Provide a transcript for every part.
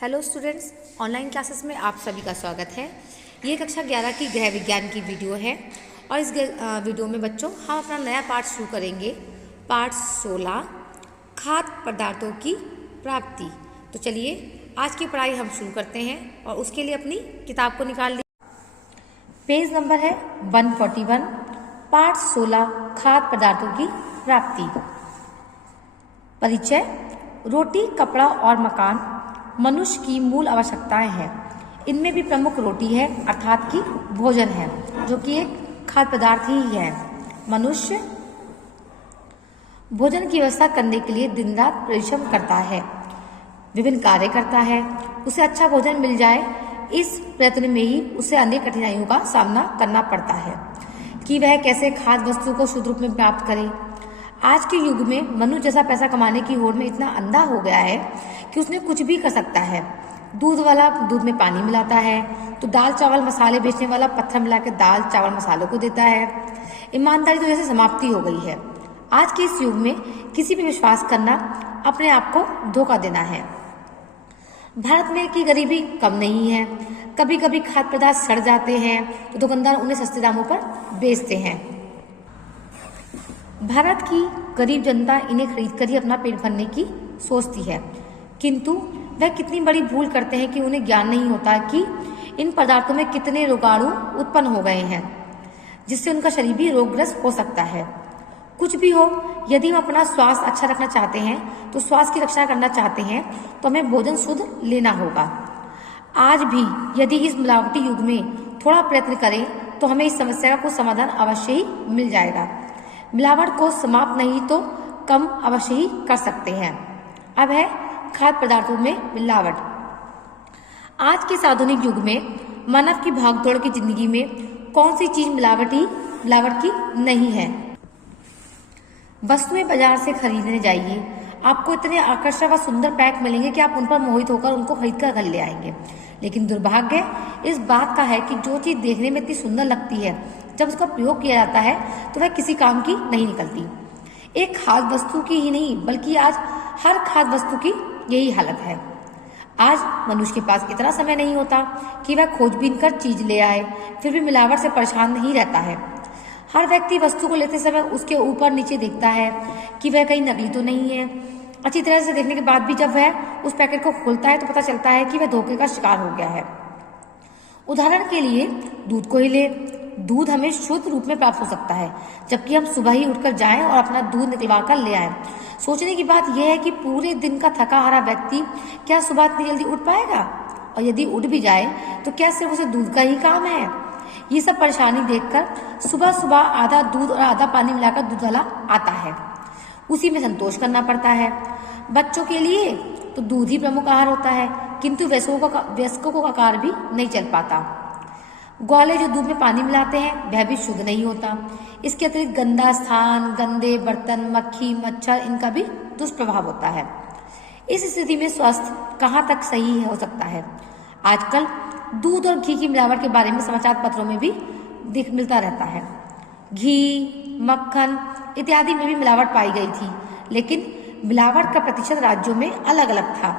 Hello students, online classes में आप सभी का स्वागत है। ये कक्षा 11 की गृह विज्ञान की वीडियो है और इस वीडियो में बच्चों हम अपना नया पाठ शुरू करेंगे, पाठ 16 खाद्य पदार्थों की प्राप्ति। तो चलिए आज की पढ़ाई हम शुरू करते हैं और उसके लिए अपनी किताब को निकाल लीजिए। पेज नंबर है 141, पाठ 16 खाद्य पदार्थों की प्राप्ति। परिचय। रोटी, कपड़ा और मकान मनुष्य की मूल आवश्यकताएं हैं। इनमें भी प्रमुख रोटी है अर्थात कि भोजन है, जो कि एक खाद्य पदार्थ ही है। मनुष्य भोजन की व्यवस्था करने के लिए दिन रात परिश्रम करता है, विभिन्न कार्य करता है। उसे अच्छा भोजन मिल जाए, इस प्रयत्न में ही उसे अनेक कठिनाइयों का सामना करना पड़ता है कि वह कैसे खाद्य वस्तु को शुद्ध रूप में प्राप्त करे। आज के युग में मनुष्य जैसा पैसा कमाने की होड़ में इतना अंधा हो गया है कि उसने कुछ भी कर सकता है। दूध वाला दूध में पानी मिलाता है, तो दाल चावल मसाले बेचने वाला पत्थर मिला के दाल चावल मसालों को देता है। ईमानदारी तो जैसे समाप्ति हो गई है। आज के इस युग में किसी पे विश्वास करना अपने आप को धोखा देना है। भारत में की गरीबी कम नहीं है। कभी कभी खाद्य पदार्थ सड़ जाते हैं तो दुकानदार उन्हें सस्ते दामों पर बेचते हैं। भारत की गरीब जनता इन्हें खरीद कर ही अपना पेट भरने की सोचती है, किंतु वह कितनी बड़ी भूल करते हैं कि उन्हें ज्ञान नहीं होता कि इन पदार्थों में कितने रोगाणु उत्पन्न हो गए हैं, जिससे उनका शरीर भी रोगग्रस्त हो सकता है। कुछ भी हो, यदि हम अपना स्वास्थ्य अच्छा रखना चाहते हैं, तो स्वास्थ्य की रक्षा करना चाहते हैं, तो हमें भोजन शुद्ध लेना होगा। आज भी यदि इस मिलावटी युग में थोड़ा प्रयत्न करें तो हमें इस समस्या का कुछ समाधान अवश्य ही मिल जाएगा। मिलावट को समाप्त नहीं तो कम अवश्य ही कर सकते हैं। अब है खाद्य पदार्थों में मिलावट। आज के आधुनिक युग में मानव की भागदौड़ की जिंदगी में कौन सी चीज मिलावट की नहीं है। वस्तुएं बाजार से खरीदने जाइए, आपको इतने आकर्षक व सुंदर पैक मिलेंगे कि आप उन पर मोहित होकर उनको खरीद कर घर ले आएंगे। लेकिन दुर्भाग्य इस बात का है कि जो चीज देखने में इतनी सुंदर लगती है, जब उसका प्रयोग किया जाता है तो वह किसी काम की नहीं निकलती। एक खाद्य वस्तु की ही नहीं, बल्कि आज हर खाद्य वस्तु की यही हालत है। आज मनुष्य के पास इतना समय नहीं होता कि वह खोजबीन कर चीज ले आए, फिर भी मिलावट से परेशान नहीं रहता है। हर व्यक्ति वस्तु को लेते समय उसके ऊपर नीचे देखता है कि वह कहीं नकली तो नहीं है। अच्छी तरह से देखने के बाद भी जब वह उस पैकेट को खोलता है तो पता चलता है कि वह धोखे का शिकार हो गया है। उदाहरण के लिए दूध को ही ले। दूध हमें शुद्ध रूप में प्राप्त हो सकता है, जबकि हम सुबह ही उठकर जाएं और अपना दूध निकलवा कर ले आएं। सोचने की बात यह है कि पूरे दिन का थका हारा व्यक्ति क्या सुबह इतनी जल्दी उठ पाएगा, और यदि उठ भी जाए तो क्या सिर्फ उसे दूध का ही काम है। ये सब परेशानी देखकर सुबह सुबह आधा दूध और आधा पानी मिलाकर दूध वाला आता है, उसी में संतोष करना पड़ता है। बच्चों के लिए तो दूध ही प्रमुख आहार होता है, किंतु वयस्कों का आहार भी नहीं चल पाता। ग्वाले जो दूध में पानी मिलाते हैं वह भी शुद्ध नहीं होता। इसके अतिरिक्त गंदा स्थान, गंदे बर्तन, मक्खी मच्छर, इनका भी दुष्प्रभाव होता है। इस स्थिति में स्वास्थ्य कहाँ तक सही हो सकता है। आजकल दूध और घी की मिलावट के बारे में समाचार पत्रों में भी मिलता रहता है। घी, मक्खन इत्यादि में भी मिलावट पाई गई थी, लेकिन मिलावट का प्रतिशत राज्यों में अलग अलग था।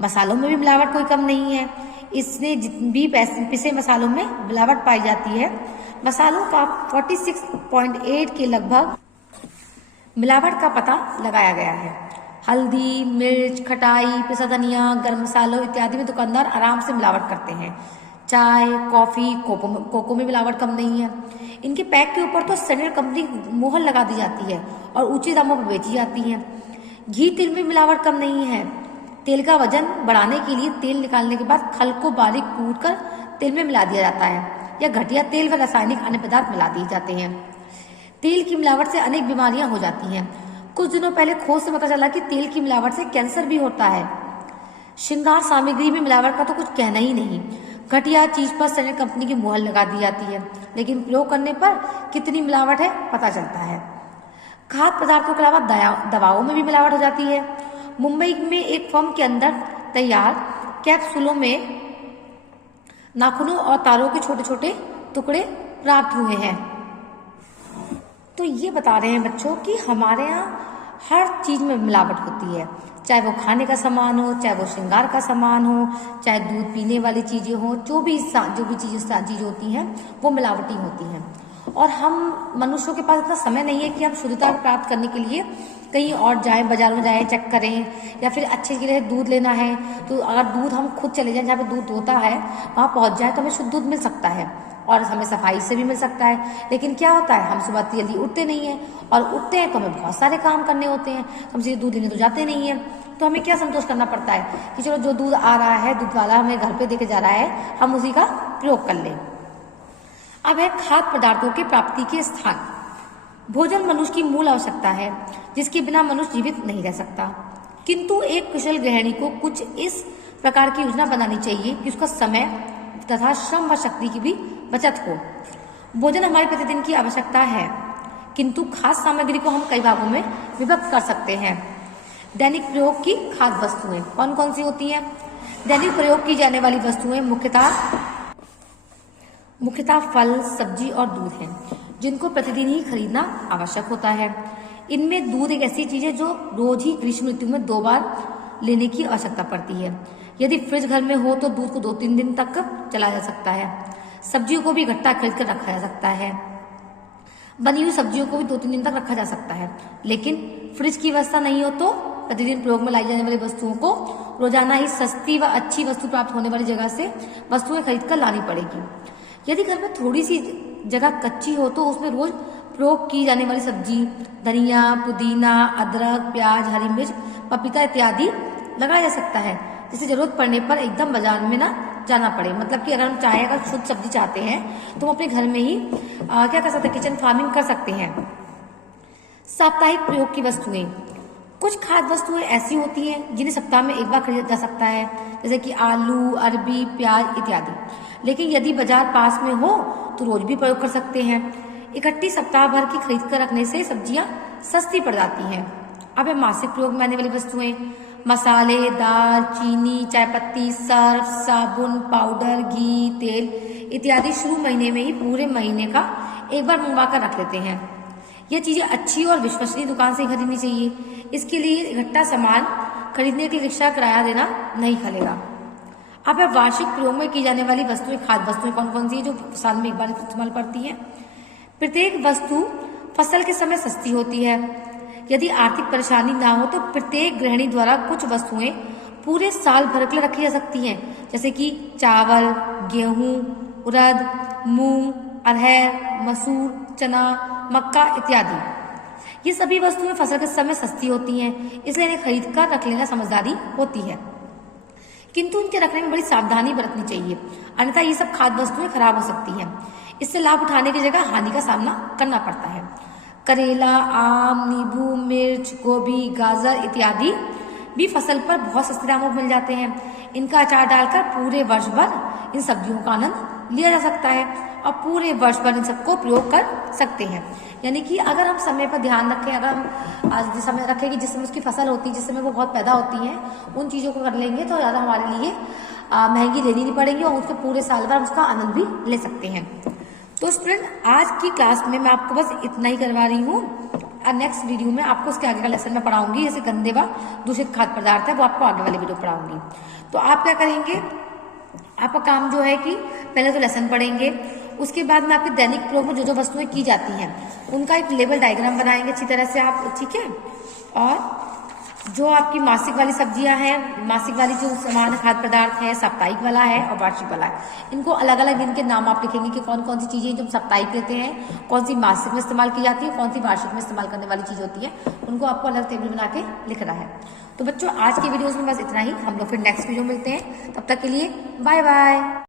मसालों में भी मिलावट कोई कम नहीं है। इसने जितने भी पिसे मसालों में मिलावट पाई जाती है, मसालों का 46.8 के लगभग मिलावट का पता लगाया गया है। हल्दी, मिर्च, खटाई, पिसा धनिया, गर्म मसालों इत्यादि में दुकानदार आराम से मिलावट करते हैं। चाय, कॉफी, कोको में मिलावट कम नहीं है। इनके पैक के ऊपर तो स्टैंडर्ड कंपनी मोहर लगा दी जाती है और ऊंचे दामों पर बेची जाती है। घी, तेल में मिलावट कम नहीं है। तेल का वजन बढ़ाने के लिए तेल निकालने के बाद खल को बारीक कूटकर तेल में मिला दिया जाता है, या घटिया तेल व रासायनिक अन्य पदार्थ मिला दिए जाते हैं। तेल की मिलावट से अनेक बीमारियां हो जाती हैं। कुछ दिनों पहले खोज से पता चला कि तेल की मिलावट से कैंसर भी होता है। श्रृंगार सामग्री में मिलावट का तो कुछ कहना ही नहीं। घटिया चीज पर स्टैंडर्ड कंपनी की मुहर लगा दी जाती है, लेकिन प्रयोग करने पर कितनी मिलावट है पता चलता है। खाद्य पदार्थों के अलावा दवाओं में भी मिलावट हो जाती है। मुंबई में एक फर्म के अंदर तैयार कैप्सूलों में नाखूनों और तारों के छोटे छोटे टुकड़े प्राप्त हुए हैं। तो ये बता रहे हैं बच्चों कि हमारे यहाँ हर चीज में मिलावट होती है, चाहे वो खाने का सामान हो, चाहे वो श्रृंगार का सामान हो, चाहे दूध पीने वाली चीजें हो, जो भी चीज होती हैं वो मिलावटी होती हैं। और हम मनुष्यों के पास इतना समय नहीं है कि हम शुद्धता प्राप्त करने के लिए कहीं और जाएं, बाजार में जाएं, चेक करें, या फिर अच्छे के लिए दूध लेना है तो अगर दूध हम खुद चले जाएं जहाँ पे दूध होता है वहाँ पहुँच जाए तो हमें शुद्ध दूध मिल सकता है और हमें सफाई से भी मिल सकता है। लेकिन क्या होता है, हम सुबह जल्दी उठते नहीं हैं, और उठते हैं तो हमें बहुत सारे काम करने होते हैं, हम सीधे दूध लेने तो जाते नहीं हैं। तो हमें क्या संतोष करना पड़ता है कि चलो जो दूध आ रहा है, दूध वाला हमें घर पे देके जा रहा है, हम उसी का प्रयोग कर लें। अब है खाद्य पदार्थों की प्राप्ति के स्थान। भोजन मनुष्य की मूल आवश्यकता है जिसके बिना मनुष्य जीवित नहीं रह सकता, किंतु एक कुशल गृहिणी को कुछ इस प्रकार की योजना बनानी चाहिए कि उसका समय तथा श्रम व शक्ति की भी बचत हो। भोजन हमारी प्रतिदिन की आवश्यकता है, किंतु खाद्य सामग्री को हम कई भागों में विभक्त कर सकते हैं। दैनिक प्रयोग की खाद्य वस्तुएं कौन कौन सी होती हैं? दैनिक प्रयोग की जाने वाली वस्तुएं मुख्यतः फल, सब्जी और दूध हैं, जिनको प्रतिदिन ही खरीदना आवश्यक होता है। इनमें दूध एक ऐसी चीज है जो रोज ही ग्रीष्म ऋतु में 2 बार लेने की आवश्यकता पड़ती है। यदि फ्रिज घर में हो तो दूध को 2-3 दिन तक चला जा सकता है। सब्जियों को भी इकट्ठा खरीद कर रखा जा सकता है। बनी हुई सब्जियों को भी 2-3 दिन तक रखा जा सकता है। लेकिन फ्रिज की व्यवस्था नहीं हो तो प्रतिदिन प्रयोग में लाई जाने वाली वस्तुओं को रोजाना ही सस्ती व अच्छी वस्तु प्राप्त होने वाली जगह से वस्तुएं खरीद कर लानी पड़ेगी। यदि घर में थोड़ी सी जगह कच्ची हो तो उसमें रोज प्रयोग की जाने वाली सब्जी, धनिया, पुदीना, अदरक, प्याज, हरी मिर्च, पपीता इत्यादि लगाया जा सकता है, जिससे जरूरत पड़ने पर एकदम बाजार में ना जाना पड़े। मतलब कि अगर हम चाहें, अगर शुद्ध सब्जी चाहते हैं तो हम अपने घर में ही क्या कर सकते हैं, किचन फार्मिंग कर सकते हैं। साप्ताहिक प्रयोग की वस्तुएं। कुछ खाद्य वस्तुएं ऐसी होती हैं जिन्हें सप्ताह में 1 बार खरीदा जा सकता है, जैसे कि आलू, अरबी, प्याज इत्यादि। लेकिन यदि बाजार पास में हो तो रोज भी प्रयोग कर सकते हैं। इकट्ठी सप्ताह भर की खरीद कर रखने से सब्जियां सस्ती पड़ जाती हैं। अब है मासिक प्रयोग में आने वाली वस्तुएं। मसाले, दाल, चीनी, चाय पत्ती, सर्फ, साबुन, पाउडर, घी, तेल इत्यादि शुरू महीने में ही पूरे महीने का 1 बार मंगवा कर रख लेते हैं। यह चीजें अच्छी और विश्वसनीय दुकान से खरीदनी चाहिए। इसके लिए इकट्ठा सामान खरीदने के लिए रिक्शा किराया देना नहीं खलेगा। अब है वार्षिक प्रयोग में की जाने वाली वस्तुएं। खाद्य वस्तुएं कौन कौन सी है जो साल में 1 बार इस्तेमाल पड़ती हैं? प्रत्येक वस्तु फसल के समय सस्ती होती है। यदि आर्थिक परेशानी ना हो तो प्रत्येक गृहिणी द्वारा कुछ वस्तुएं पूरे साल भर के लिए रखी जा सकती हैं, जैसे कि चावल, गेहूं, उड़द, मूंग, अरहर, मसूर, चना, मक्का इत्यादि। ये सभी वस्तुएं फसल के समय सस्ती होती हैं, इसलिए इन्हें खरीद कर रख लेना समझदारी होती है, किंतु इनके रखने में बड़ी सावधानी बरतनी चाहिए, अन्यथा ये सब खाद्य वस्तुएं खराब हो सकती हैं। इससे लाभ उठाने की जगह हानि का सामना करना पड़ता है। करेला, आम, नींबू, मिर्च, गोभी, गाजर इत्यादि भी फसल पर बहुत सस्ते दामों में मिल जाते हैं। इनका अचार डालकर पूरे वर्ष भर इन सब्जियों का आनंद लिया जा सकता है और पूरे वर्ष भर इन सबको प्रयोग कर सकते हैं। यानी कि अगर हम समय पर ध्यान रखें, अगर हम आज जिस समय रखें कि जिस समय उसकी फसल होती है, जिस समय वो बहुत पैदा होती है, उन चीजों को कर लेंगे तो ज्यादा हमारे लिए महंगी लेनी नहीं पड़ेगी और उसके पूरे साल भर उसका आनंद भी ले सकते हैं। तो स्टूडेंट, आज की क्लास में मैं आपको बस इतना ही करवा रही हूँ, और नेक्स्ट वीडियो में आपको उसके आगे का लेसन में पढ़ाऊंगी। जैसे गंदे व दूषित खाद्य पदार्थ है वो आपको आगे वाली वीडियो पढ़ाऊंगी। तो आप क्या करेंगे, आपका काम जो है कि पहले तो लेसन पढ़ेंगे, उसके बाद में आपके दैनिक प्रयोग में जो जो वस्तुएं की जाती हैं उनका एक लेवल डायग्राम बनाएंगे अच्छी तरह से आप, ठीक है। और जो आपकी मासिक वाली सब्जियां हैं, मासिक वाली जो सामान खाद्य पदार्थ है, साप्ताहिक वाला है और वार्षिक वाला है, इनको अलग अलग दिन के नाम आप लिखेंगे कि कौन कौन सी चीजें जो साप्ताहिक लेते हैं, कौन सी मासिक में इस्तेमाल की जाती है, कौन सी वार्षिक में इस्तेमाल करने वाली चीज होती है, उनको आपको अलग टेबल बना के लिखना है। तो बच्चों, आज की वीडियोस में बस इतना ही। हम लोग फिर नेक्स्ट वीडियो मिलते हैं, तब तक के लिए बाय बाय।